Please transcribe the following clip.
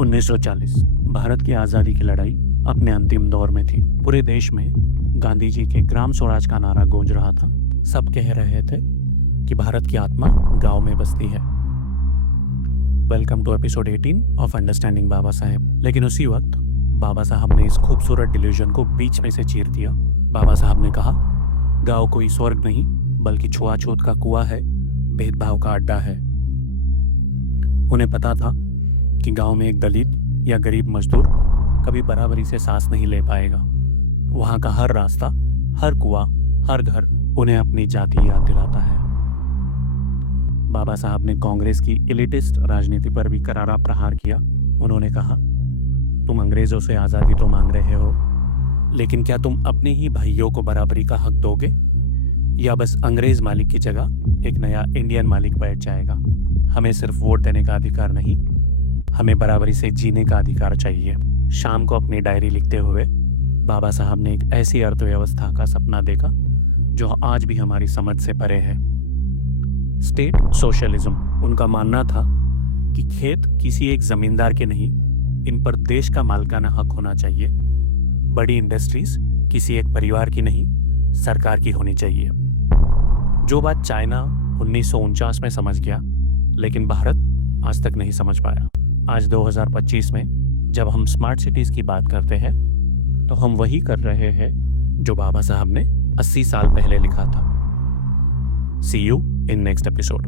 1940 भारत की आज़ादी की लड़ाई अपने अंतिम दौर में थी। पूरे देश में गांधी जी के ग्राम स्वराज का नारा गूंज रहा था। सब कह रहे थे कि भारत की आत्मा गांव में बसती है। Welcome to episode 18 of understanding Baba Saheb. लेकिन उसी वक्त बाबा साहब ने इस खूबसूरत डिल्यूजन को बीच में से चीर दिया। बाबा साहब ने कहा, गांव कोई स्वर्ग नहीं बल्कि छुआछूत का कुआं है, भेदभाव का अड्डा है। उन्हें पता था कि गांव में एक दलित या गरीब मजदूर कभी बराबरी से सांस नहीं ले पाएगा। वहां का हर रास्ता, हर कुआं, हर घर उन्हें अपनी जाति याद दिलाता है। बाबा साहब ने कांग्रेस की एलिटिस्ट राजनीति पर भी करारा प्रहार किया। उन्होंने कहा, तुम अंग्रेजों से आज़ादी तो मांग रहे हो, लेकिन क्या तुम अपने ही भाइयों को बराबरी का हक दोगे, या बस अंग्रेज मालिक की जगह एक नया इंडियन मालिक बैठ जाएगा? हमें सिर्फ वोट देने का अधिकार नहीं, हमें बराबरी से जीने का अधिकार चाहिए। शाम को अपनी डायरी लिखते हुए बाबा साहब ने एक ऐसी अर्थव्यवस्था का सपना देखा जो आज भी हमारी समझ से परे है। State socialism. उनका मानना था कि खेत किसी एक जमींदार के नहीं, इन पर देश का मालिकाना हक होना चाहिए। बड़ी इंडस्ट्रीज किसी एक परिवार की नहीं, सरकार की होनी चाहिए। जो बात चाइना 1949 में समझ गया, लेकिन भारत आज तक नहीं समझ पाया। आज 2025 में जब हम स्मार्ट सिटीज की बात करते हैं तो हम वही कर रहे हैं जो बाबा साहब ने 80 साल पहले लिखा था। सी यू इन नेक्स्ट एपिसोड।